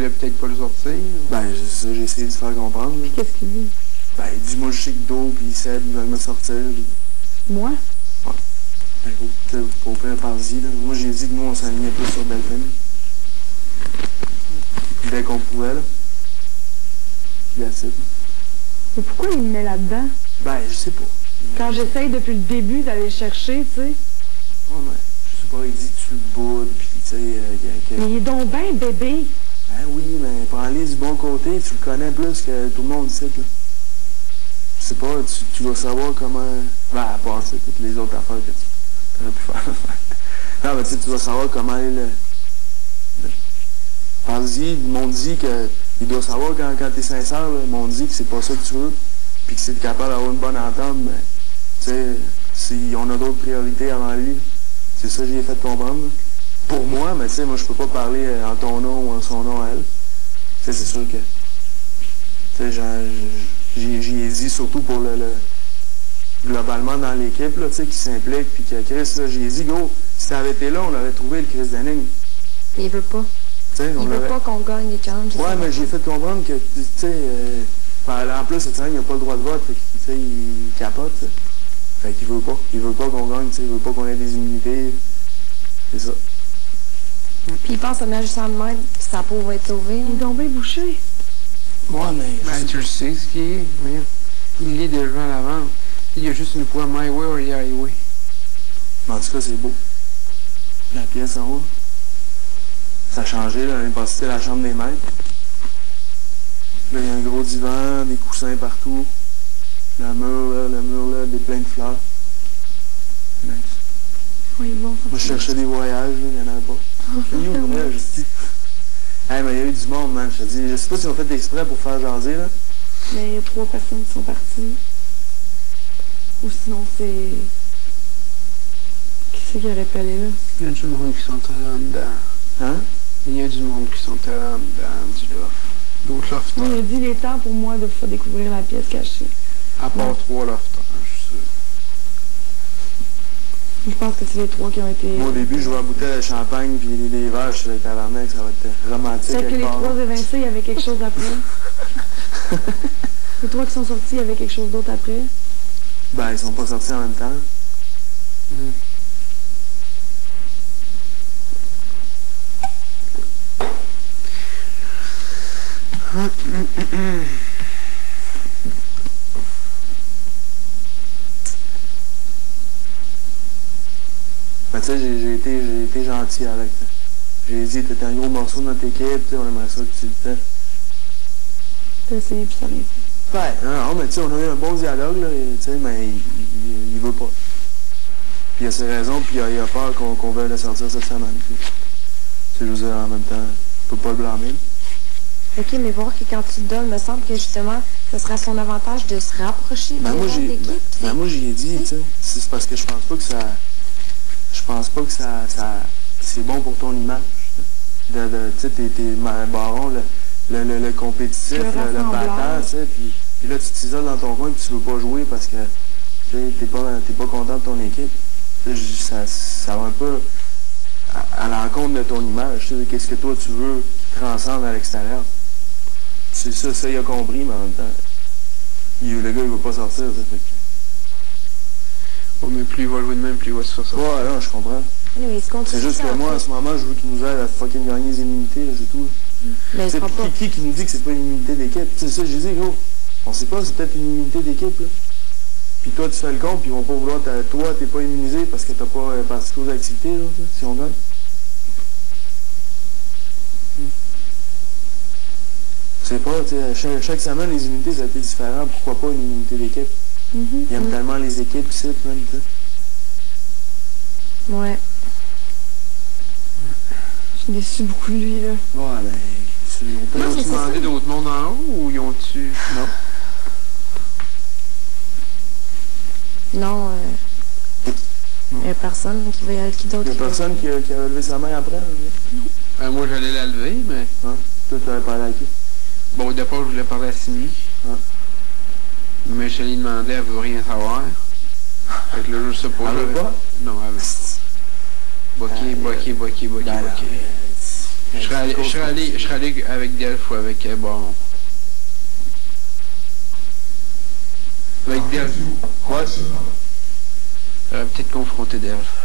voulait peut-être pas le sortir. Ben, c'est ça, j'ai essayé de faire comprendre. Puis qu'est-ce qu'il dit? Ben, il dit, moi, je sais que d'eau, puis Seb, ils veulent me sortir. Puis... Moi? Ouais. Ben, faut pas parler, là. Moi, j'ai dit que nous, on s'alignait plus sur Delphine. Dès qu'on pouvait, là. Puis la cible. Mais pourquoi il me met là-dedans? Ben, je sais pas. Quand j'essaye depuis le début d'aller le chercher, tu sais. Ouais, mais je sais pas, il dit que tu le boudes, puis tu sais... Mais il est donc ben bébé. Ben oui, mais prends-les du bon côté, tu le connais plus que tout le monde ici, là. Je sais pas, tu dois savoir comment... Ben, à part ça, toutes les autres affaires que tu aurais pu faire. Non, mais tu sais, tu dois savoir comment aller le... Pense-y, ils m'ont dit que... Il doit savoir quand t'es sincère, là, ils m'ont dit que c'est pas ça que tu veux, puis que c'est capable d'avoir une bonne entente, mais... Tu sais, si on a d'autres priorités avant lui, c'est ça que j'ai fait comprendre, là. Pour moi, mais tu sais, moi, je peux pas parler en ton nom ou en son nom à elle. Tu sais, c'est sûr que... Tu sais, j'y ai dit surtout pour le globalement dans l'équipe, là, tu sais, qui s'implique, puis que Chris, là, j'y ai dit, gros, si t'avais été là, on aurait trouvé le Chris d'énigme. Mais il veut pas. Il veut pas qu'on gagne les challenges. Ouais, mais j'ai fait comprendre que, tu sais, en plus, cette semaine, il n'a pas le droit de vote, fait que, tu sais, il capote, t'sais. Fait qu'il veut pas. Il veut pas qu'on gagne, tu sais, il veut pas qu'on ait des immunités. C'est ça. Puis il pense à magicien de même, puis sa peau va être sauvée. Il est donc bien bouché. Ouais, mais... Ben, tu le sais, ce qui est. Voyons. Il lit déjà à l'avant. Il y a juste une fois My Way or the Highway. Mais en tout cas, c'est beau. La pièce en haut. Ça a changé, là. L'année passée, c'était la chambre des maîtres. Là, il y a un gros divan, des coussins partout. Le mur, là, des plein de fleurs. Nice. Oui, bon. Moi, je cherchais des voyages, là, il n'y en avait pas. Il y a eu le voyage, je dis. Hey, mais il y a eu du monde, man. Je te dis, je sais pas si on fait exprès pour faire jaser, là. Mais il y a 3 personnes qui sont parties. Ou sinon, c'est... Qui c'est qui aurait pu aller là? Il y a du monde qui sont allés en dedans. Hein? Il y a du monde qui sont allés en dedans, du loft. D'autres lofters. Oui, il a dit, il est temps pour moi de faire découvrir la pièce cachée. À part 3 lofters, je suis sûr. Je pense que c'est les 3 qui ont été... Moi, au début, je vois la bouteille de champagne puis les vaches, je suis avec tabarnak, ça va être romantique. C'est que les 3 évincés, il y avait quelque chose après. Les 3 qui sont sortis, il y avait quelque chose d'autre après. Ben, ils sont pas sortis en même temps. Ben, tu sais, j'ai été gentil avec. J'ai dit, t'étais un gros morceau de notre équipe, on aimerait ça que tu le fais. T'as essayé, puis ça rien fait. Ben, non, mais tu sais, on a eu un bon dialogue, là, tu sais, mais il veut pas. Puis il a ses raisons, puis il a peur qu'on veuille le sortir cette semaine. Tu sais, je veux dire, en même temps, je peux pas le blâmer. OK, mais voir que quand tu le donnes, il me semble que justement, ce sera son avantage de se rapprocher de l'équipe. Moi, j'y ai dit, tu sais, c'est parce que je pense pas que ça... Je pense pas que ça c'est bon pour ton image. Tu sais, t'es baron, le compétitif, le battant, tu sais, puis là, tu t'isoles dans ton coin, puis tu veux pas jouer parce que t'es pas content de ton équipe. Ça va un peu à l'encontre de ton image. Tu sais, qu'est-ce que toi, tu veux qui transcende à l'extérieur. C'est ça, il a compris, mais en même temps, le gars, il veut pas sortir, ça fait que... Oh, mais plus il va jouer de même, plus il va se faire sortir. Ouais, non, je comprends. C'est juste que moi, en ce moment, je veux qu'il nous aide à fucking gagner les immunités, là, c'est tout. Mais il sera pas. Qui nous dit que c'est pas une immunité d'équipe? C'est ça, j'ai dit, gros. On sait pas, c'est peut-être une immunité d'équipe, là. Puis toi, tu fais le compte, puis ils vont pas vouloir... Toi, t'es pas immunisé parce que t'as pas participé aux activités, là, si on gagne. Je sais pas, tu sais, chaque semaine, les immunités, ça a été différent. Pourquoi pas une immunité d'équipe? Ils aiment tellement les équipes ici, même, tu sais. Ouais. Je suis déçue beaucoup de lui, là. Ouais, mais... Ils ont-tu demandé d'autres mondes en haut ou ils ont-tu... Non. Non, il n'y a personne qui va y aller, qui d'autre. Il y a personne qui a levé sa main après, hein? moi, j'allais la lever, mais... Hein? Toi, tu avais parlé à qui? Bon, au départ, je voulais parler à Simi. Hein? Mais je lui demandais, elle veut rien savoir. Fait que là, je sais pas. Elle veut pas? Non, elle veut. Boqué. Ben, Je serais allé avec Delph ou avec Baron. Avec Delph. Ouais. J'aurais peut-être confronté Delph.